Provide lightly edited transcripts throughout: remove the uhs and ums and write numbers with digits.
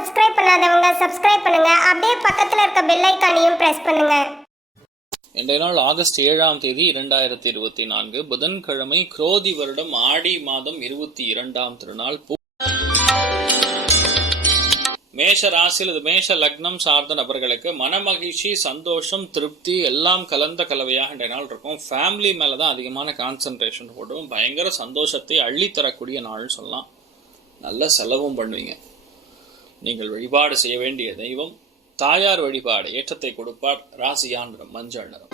Subscribe பண்ணாதவங்க subscribe பண்ணுங்க. அப்படியே பக்கத்துல இருக்க பெல் ஐகானையும் பிரஸ் பண்ணுங்க. இன்றைய நாள் ஆகஸ்ட் 7ஆம் தேதி 2024 புதன்கிழமை, குரோதி வருடம் ஆடி மாதம் 22ஆம் திருநாள். மேஷ ராசியில் இது மேஷ லக்னம் சார்ந்த நபர்களுக்கு மனமகிழ்ச்சி, சந்தோஷம், திருப்தி எல்லாம் கலந்த கலவையாக இன்றைய நாள் இருக்கும். ஃபேமிலி மேலதான் அதிகமான கான்சன்ட்ரேஷன் போடும். பயங்கர சந்தோஷத்தை அள்ளித்தரக்கூடிய நாள்னு சொல்லலாம். நல்ல செலவும் பண்ணுவீங்க. நீங்கள் வழிபாடு செய்ய வேண்டிய தெய்வம் தாயார் வழிபாடு. ஏற்றத்தை கொடுப்பார். ராசியான் நிறம் மஞ்சள் நிறம்.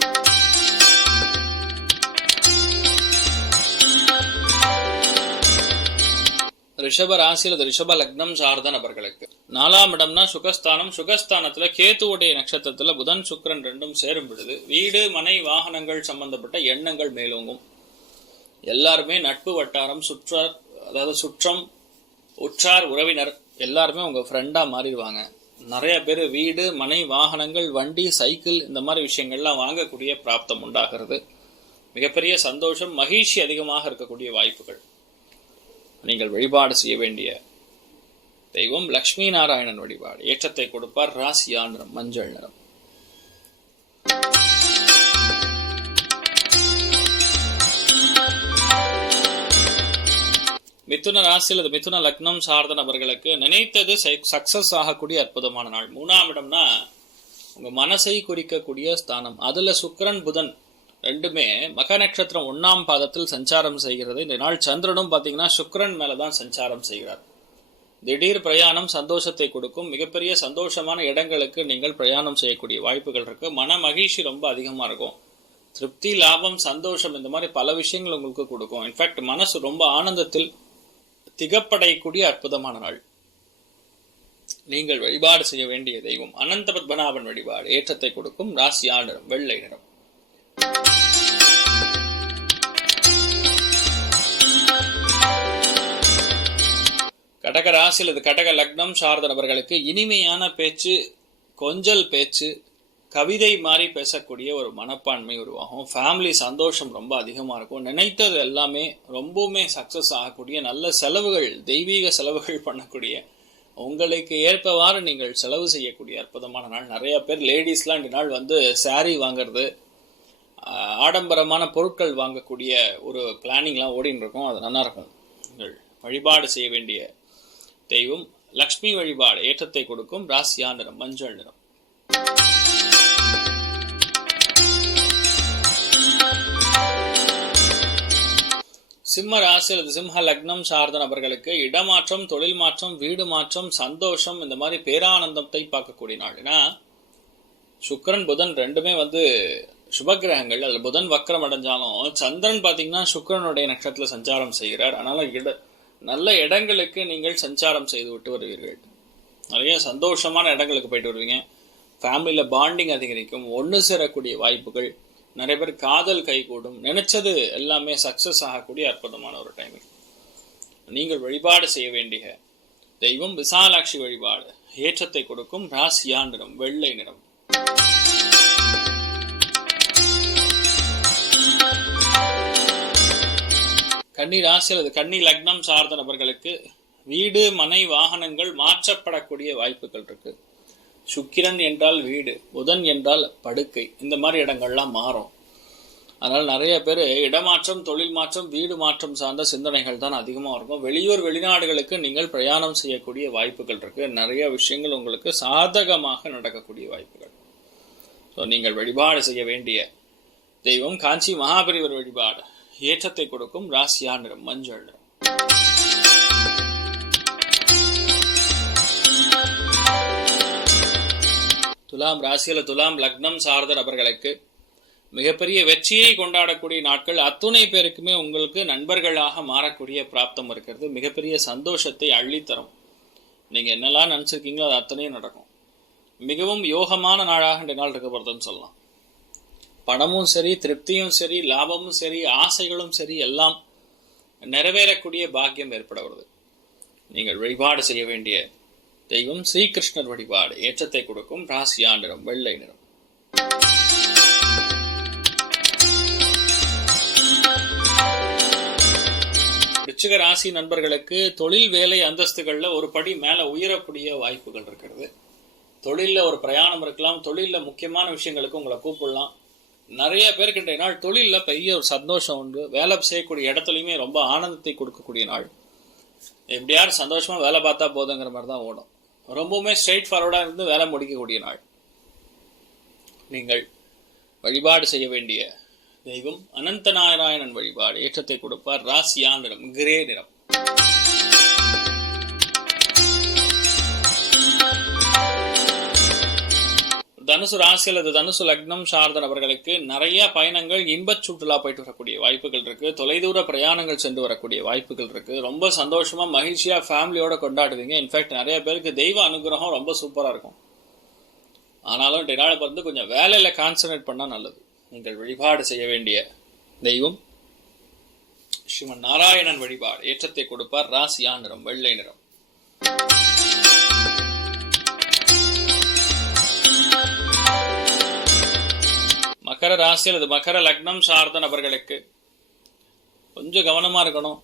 ரிஷப ராசியில் ரிஷப லக்னம் சார்ந்த நபர்களுக்கு 4ஆம் இடம்னா சுகஸ்தானம். சுகஸ்தானத்துல கேத்துவுடைய நட்சத்திரத்துல புதன் சுக்கிரன் ரெண்டும் சேரும் பொழுது வீடு, மனை, வாகனங்கள் சம்பந்தப்பட்ட எண்ணங்கள் மேலோங்கும். எல்லாருமே நட்பு வட்டாரம், சுற்றம், உற்றார், உறவினர் எல்லாருமே உங்க ஃப்ரெண்டா மாறிடுவாங்க. நிறைய பேர் வீடு, மனை, வாகனங்கள், வண்டி, சைக்கிள் இந்த மாதிரி விஷயங்கள்லாம் வாங்கக்கூடிய பிராப்தம் உண்டாகிறது. மிகப்பெரிய சந்தோஷம், மகிழ்ச்சி அதிகமாக இருக்கக்கூடிய வாய்ப்புகள். நீங்கள் வழிபாடு செய்ய வேண்டிய தெய்வம் லட்சுமி நாராயணன் வழிபாடு. ஏற்றத்தை கொடுப்பார். ராசியான் நிறம் மஞ்சள் நிறம். மிதுன ராசியில் அது மிதுன லக்னம் சார்ந்த நபர்களுக்கு நினைத்தது சக்சஸ் ஆகக்கூடிய அற்புதமான நாள். 3ஆம் இடம்னா உங்க மனசை குறிக்கக்கூடிய ஸ்தானம். அதுல சுக்கிரன் புதன் ரெண்டுமே மக நட்சத்திரம் 1ஆம் பாதத்தில் சஞ்சாரம் செய்கிறது. இந்த நாள் சந்திரனும் பாத்தீங்கன்னா சுக்கிரன் மேலதான் சஞ்சாரம் செய்கிறார். திடீர் பிரயாணம் சந்தோஷத்தை கொடுக்கும். மிகப்பெரிய சந்தோஷமான இடங்களுக்கு நீங்கள் பிரயாணம் செய்யக்கூடிய வாய்ப்புகள் இருக்கு. மன மகிழ்ச்சி ரொம்ப அதிகமா இருக்கும். திருப்தி, லாபம், சந்தோஷம் இந்த மாதிரி பல விஷயங்கள் உங்களுக்கு கொடுக்கும். இன்ஃபேக்ட் மனசு ரொம்ப ஆனந்தத்தில் திகப்படையக்கூடிய அற்புதமான நாள். நீங்கள் வழிபாடு செய்ய வேண்டிய தெய்வம் அனந்த பத்மநாபன் வழிபாடு. ஏற்றத்தை கொடுக்கும். ராசியா நிறம் வெள்ளை நிறம். கடக ராசியில் இது கடக லக்னம் சார்ந்த நபர்களுக்கு இனிமையான பேச்சு, கொஞ்சல் பேச்சு, கவிதை மாதிரி பேசக்கூடிய ஒரு மனப்பான்மை உருவாகும். ஃபேமிலி சந்தோஷம் ரொம்ப அதிகமாக இருக்கும். நினைத்தது எல்லாமே ரொம்பவுமே சக்சஸ் ஆகக்கூடிய நல்ல செலவுகள், தெய்வீக செலவுகள் பண்ணக்கூடிய, உங்களுக்கு ஏற்பவாறு நீங்கள் செலவு செய்யக்கூடிய அற்புதமான நாள். நிறைய பேர் லேடிஸ்லாம் இந்த நாள் சாரீ வாங்கிறது, ஆடம்பரமான பொருட்கள் வாங்கக்கூடிய ஒரு பிளானிங்லாம் ஓடின்னு இருக்கும். அது நல்லா இருக்கும். நீங்கள் வழிபாடு செய்ய வேண்டிய தெய்வம் லக்ஷ்மி வழிபாடு. ஏற்றத்தை கொடுக்கும். ராசியா நிறம் மஞ்சள் நிறம். சிம்ம ராசியில் அது சிம்ம லக்னம் சார்ந்த நபர்களுக்கு இடமாற்றம், தொழில் மாற்றம், வீடு மாற்றம், சந்தோஷம் இந்த மாதிரி பேரானந்தத்தை பார்க்கக்கூடிய நாள். ஏன்னா சுக்கிரன் புதன் ரெண்டுமே சுபகிரகங்கள். அதுல புதன் வக்ரம் அடைஞ்சாலும் சந்திரன் பாத்தீங்கன்னா சுக்கிரனுடைய நட்சத்திரத்துல சஞ்சாரம் செய்கிறார். அதனால நல்ல இடங்களுக்கு நீங்கள் சஞ்சாரம் செய்து விட்டு வருவீர்கள். நிறைய சந்தோஷமான இடங்களுக்கு போயிட்டு வருவீங்க. ஃபேமிலியில பாண்டிங் அதிகரிக்கும். ஒன்று சேரக்கூடிய வாய்ப்புகள். நிறைய பேர் காதல் கைகூடும். நினைச்சது எல்லாமே சக்சஸ் ஆகக்கூடிய அற்புதமான ஒரு டைமிங். நீங்கள் வழிபாடு செய்ய வேண்டிய தெய்வம் விசாலாட்சி வழிபாடு. ஏற்றத்தை கொடுக்கும். ராசியா நிறம் வெள்ளை நிறம். கன்னி ராசியில் அது கன்னி லக்னம் சார்ந்த நபர்களுக்கு வீடு, மனை, வாகனங்கள் மாற்றப்படக்கூடிய வாய்ப்புகள் இருக்கு. சுக்கிரன் என்றால் வீடு, புதன் என்றால் படுக்கை, இந்த மாதிரி இடங்கள்லாம் மாறும். அதனால நிறைய பேர் இடமாற்றம், தொழில் மாற்றம், வீடு மாற்றம் சார்ந்த சிந்தனைகள் தான் அதிகமாக இருக்கும். வெளியூர், வெளிநாடுகளுக்கு நீங்கள் பிரயாணம் செய்யக்கூடிய வாய்ப்புகள் இருக்கு. நிறைய விஷயங்கள் உங்களுக்கு சாதகமாக நடக்கக்கூடிய வாய்ப்புகள். ஸோ நீங்கள் வழிபாடு செய்ய வேண்டிய தெய்வம் காஞ்சி மகாபெரிவர் வழிபாடு. ஏற்றத்தை கொடுக்கும். ராசியா நிறம் மஞ்சள் நிறம். துலாம் ராசியில துலாம் லக்னம் சார்ந்த நபர்களுக்கு மிகப்பெரிய வெற்றியை கொண்டாடக்கூடிய நாட்கள். அத்துணை பேருக்குமே உங்களுக்கு நண்பர்களாக மாறக்கூடிய பிராப்தம் இருக்கிறது. மிகப்பெரிய சந்தோஷத்தை அள்ளித்தரும். நீங்க என்னெல்லாம் நினைச்சிருக்கீங்களோ அது அத்தனையும் நடக்கும். மிகவும் யோகமான நாளாக இந்த நாள் இருக்க போறதுன்னு சொல்லலாம். பணமும் சரி, திருப்தியும் சரி, லாபமும் சரி, ஆசைகளும் சரி எல்லாம் நிறைவேறக்கூடிய பாக்கியம் ஏற்பட வருது. நீங்கள் வழிபாடு செய்ய வேண்டிய தெய்வம் ஸ்ரீகிருஷ்ணர் வழிபாடு. ஏற்றத்தை கொடுக்கும். ராசியா நிறம் வெள்ளை நிறம். விருச்சிக ராசி நண்பர்களுக்கு தொழில் வேலை அந்தஸ்துகளில் ஒரு படி மேலே உயரக்கூடிய வாய்ப்புகள் இருக்கிறது. தொழிலில் ஒரு பிரயாணம் இருக்கலாம், தொழிலில் முக்கியமான விஷயங்களுக்கு உங்களை கூப்பிடலாம். நிறைய பேருக்கு இன்றைய நாள் தொழிலில் பெரிய ஒரு சந்தோஷம் உண்டு. வேலை செய்யக்கூடிய இடத்துலையுமே ரொம்ப ஆனந்தத்தை கொடுக்கக்கூடிய நாள். எப்படியாரு சந்தோஷமாக வேலை பார்த்தா போதுங்கிற மாதிரி தான் ஓடும். ரொம்பவுமே ஸ்ட்ரெயிட் ஃபார்வர்டாக இருந்து வேலை முடிக்கக்கூடிய நாள். நீங்கள் வழிபாடு செய்ய வேண்டிய தெய்வம் அனந்த நாராயணன் வழிபாடு. ஏற்றத்தை கொடுப்பார். ராசியா நிறம் கிரே நிறம். தனுசு ராசி அல்லது தனுசு லக்னம் சார்ந்த நபர்களுக்கு நிறைய பயணங்கள், இன்பச் சுற்றுலா போயிட்டு வரக்கூடிய வாய்ப்புகள் இருக்கு. தொலைதூர பிரயாணங்கள் சென்று வரக்கூடிய வாய்ப்புகள் இருக்கு. ரொம்ப சந்தோஷமா மகிழ்ச்சியா ஃபேமிலியோட கொண்டாடுவீங்க. இன்ஃபேக்ட் நிறைய பேருக்கு தெய்வ அனுகிரகம் ரொம்ப சூப்பரா இருக்கும். ஆனாலும் இன்றைய நாளை பார்த்து கொஞ்சம் வேலையில கான்சன்ட்ரேட் பண்ணா நல்லது. நீங்கள் வழிபாடு செய்ய வேண்டிய தெய்வம் ஸ்ரீமன் நாராயணன் வழிபாடு. ஏற்றத்தை கொடுப்பார். ராசியா நிறம் வெள்ளை நிறம். மகர ராசி அல்லது மகர லக்னம் சார்ந்த நபர்களுக்கு கொஞ்சம் கவனமா இருக்கணும்.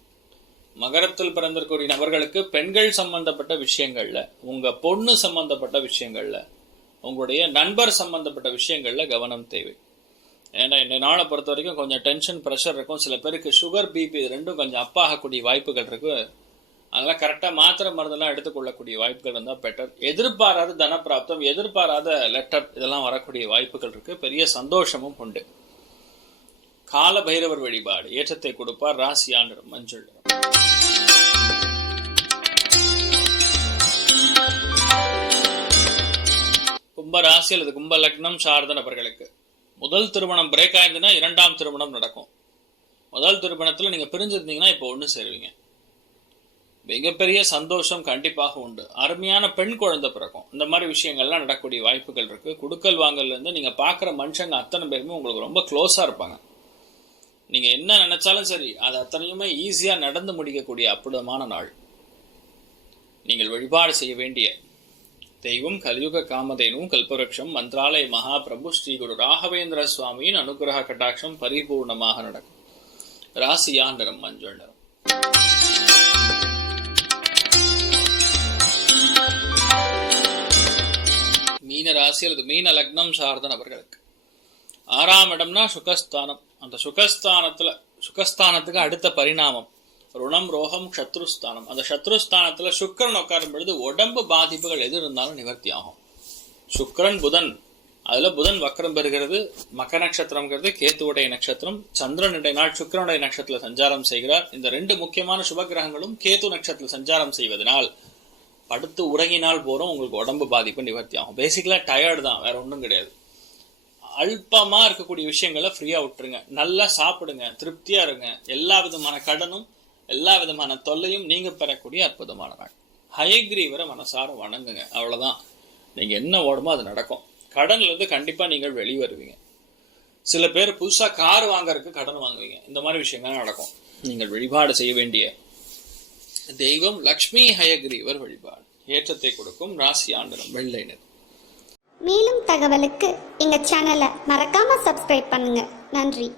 மகரத்தில் பிறந்திருக்கக்கூடிய நபர்களுக்கு பெண்கள் சம்பந்தப்பட்ட விஷயங்கள்ல, உங்க பொண்ணு சம்பந்தப்பட்ட விஷயங்கள்ல, உங்களுடைய நண்பர் சம்பந்தப்பட்ட விஷயங்கள்ல கவனம் தேவை. ஏன்னா இந்த நாளை பொறுத்த வரைக்கும் கொஞ்சம் டென்ஷன், ப்ரெஷர் இருக்கும். சில பேருக்கு சுகர், பிபி இது ரெண்டும் கொஞ்சம் அப் ஆகக்கூடிய வாய்ப்புகள் இருக்கு. அதெல்லாம் கரெக்டாக மாத்திரை மருந்தெல்லாம் எடுத்துக்கொள்ளக்கூடிய வாய்ப்புகள் இருந்தால் பெட்டர். எதிர்பாராத தனப்பிராப்தம், எதிர்பாராத லெட்டர் இதெல்லாம் வரக்கூடிய வாய்ப்புகள் இருக்கு. பெரிய சந்தோஷமும் உண்டு. கால பைரவர் வழிபாடு. ஏற்றத்தை கொடுப்பார். ராசியா நிறம் மஞ்சள் நிறம். கும்ப ராசி அல்லது கும்ப லக்னம் சார்ந்த நபர்களுக்கு முதல் திருமணம் பிரேக் ஆயிருந்துன்னா இரண்டாம் திருமணம் நடக்கும். முதல் திருமணத்துல நீங்க பிரிஞ்சிருந்தீங்கன்னா இப்போ ஒண்ணு சேருவீங்க. மிகப்பெரிய சந்தோஷம் கண்டிப்பாக உண்டு. அருமையான பெண் குழந்தை பிறக்கும். இந்த மாதிரி விஷயங்கள்லாம் நடக்கக்கூடிய வாய்ப்புகள் இருக்கு. குடுக்கல் வாங்கல்ல இருந்து நீங்க பாக்குற மனுஷங்க அத்தனை பேருமே உங்களுக்கு ரொம்ப க்ளோஸா இருப்பாங்க. நீங்க என்ன நினைச்சாலும் சரி, அது அத்தனையுமே ஈஸியா நடந்து முடிக்கக்கூடிய அற்புதமான நாள். நீங்கள் வழிபாடு செய்ய வேண்டிய தெய்வம் கலியுக காமதேனும் கல்பவருஷம் மந்திராலய மகாபிரபு ஸ்ரீ குரு ராகவேந்திர சுவாமியின் அனுகிரக கட்டாட்சம் பரிபூர்ணமாக நடக்கும். ராசியா நிறம் மஞ்சள் நிறம். மீன ராசி அல்லது மீன லக்னம் சார்ந்த நபர்களுக்கு 6ஆம் இடம்னா சுகஸ்தானம். அந்த சுகஸ்தானத்துக்கு அடுத்த பரிணாமம் ருணம், ரோகம், சத்ருஸ்தானம். அந்த சத்ருஸ்தானத்துல சுக்கிரன் உட்காரும் பொழுது உடம்பு பாதிப்புகள் எது இருந்தாலும் நிவர்த்தி ஆகும். சுக்கிரன் புதன், அதுல புதன் வக்கரம் பெறுகிறது. மக நட்சத்திரம்ங்கிறது கேத்துவுடைய நட்சத்திரம். சந்திரனுடைய நாள் சுக்கிரனுடைய நட்சத்திரத்துல சஞ்சாரம் செய்கிறார். இந்த ரெண்டு முக்கியமான சுப கிரகங்களும் கேத்து நட்சத்திரத்தில் சஞ்சாரம் செய்வதனால் படுத்து உறங்கினால் போறோம் உங்களுக்கு உடம்பு பாதிப்பு நிவர்த்தி ஆகும். பேசிக்கலா டயர்டு தான், வேற ஒன்றும் கிடையாது. அல்பமா இருக்கக்கூடிய விஷயங்களை ஃப்ரீயா விட்டுருங்க. நல்லா சாப்பிடுங்க, திருப்தியா இருங்க. எல்லா விதமான கடனும் எல்லா விதமான தொல்லையும் நீங்க பெறக்கூடிய அற்புதமான நாள். ஹயக்ரீவரை மனசார வணங்குங்க. அவ்வளவுதான். நீங்க என்ன ஓடுமோ அது நடக்கும். கடன்ல இருந்து கண்டிப்பா நீங்கள் வெளிவருவீங்க. சில பேர் புதுசா கார் வாங்கறதுக்கு கடன் வாங்குவீங்க. இந்த மாதிரி விஷயங்கள் நடக்கும். நீங்கள் வழிபாடு செய்ய வேண்டிய தெய்வம் லக்ஷ்மி ஹயக்ரீவர் வழிபாடு. ஏற்றத்தை கொடுக்கும். ராசியா நிறம் வெள்ளை நிறம். மேலும் தகவலுக்கு எங்க சேனலை மறக்காம சப்ஸ்கிரைப் பண்ணுங்க. நன்றி.